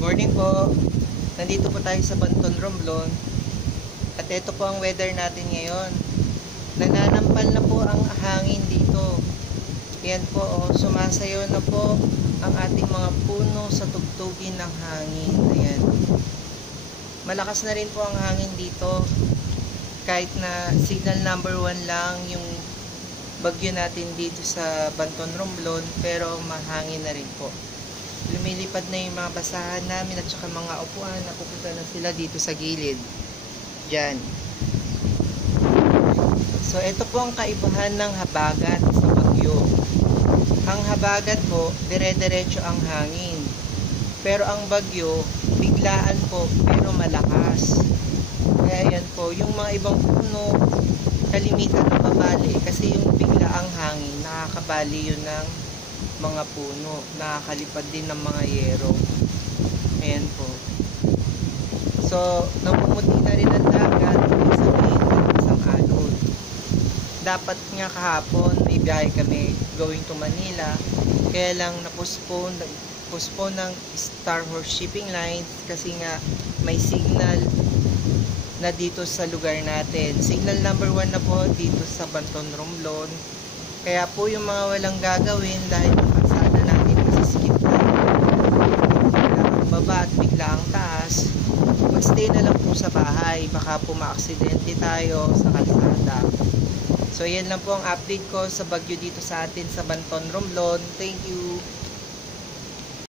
Morning po. Nandito po tayo sa Banton, Romblon. At ito po ang weather natin ngayon. Nananampal na po ang hangin dito. Yan po, oh, sumasayaw na po ang ating mga puno sa tugtugin ng hangin. Ayan. Malakas na rin po ang hangin dito. Kahit na signal number 1 lang yung bagyo natin dito sa Banton, Romblon, pero mahangin na rin po. Lumilipad na yung mga basahan namin at saka mga upuan, napupunta na sila dito sa gilid. Diyan. So, ito po ang kaibahan ng habagat sa bagyo. Ang habagat po, dire-diretso ang hangin. Pero ang bagyo, biglaan po, pero malakas. Kaya yan po, yung mga ibang puno, kalimitan na babali. Kasi yung biglaang hangin, nakakabali yun ng mga puno, nakakalipad din ng mga yero. Ayan po. So, namumuti na rin ang dagat, sabihin isang alon. Dapat nga kahapon may biyahe kami going to Manila, kaya lang na-postpone ng Star Horse Shipping Lines kasi nga may signal na dito sa lugar natin. Signal number 1 na po dito sa Banton, Romblon. Kaya po yung mga walang gagawin dahil yung kalsada natin masiskip na bigla ang baba at bigla ang taas, magstay na lang po sa bahay, baka po maaksidente tayo sa kalsada. So yan lang po ang update ko sa bagyo dito sa atin sa Banton, Romblon. Thank you.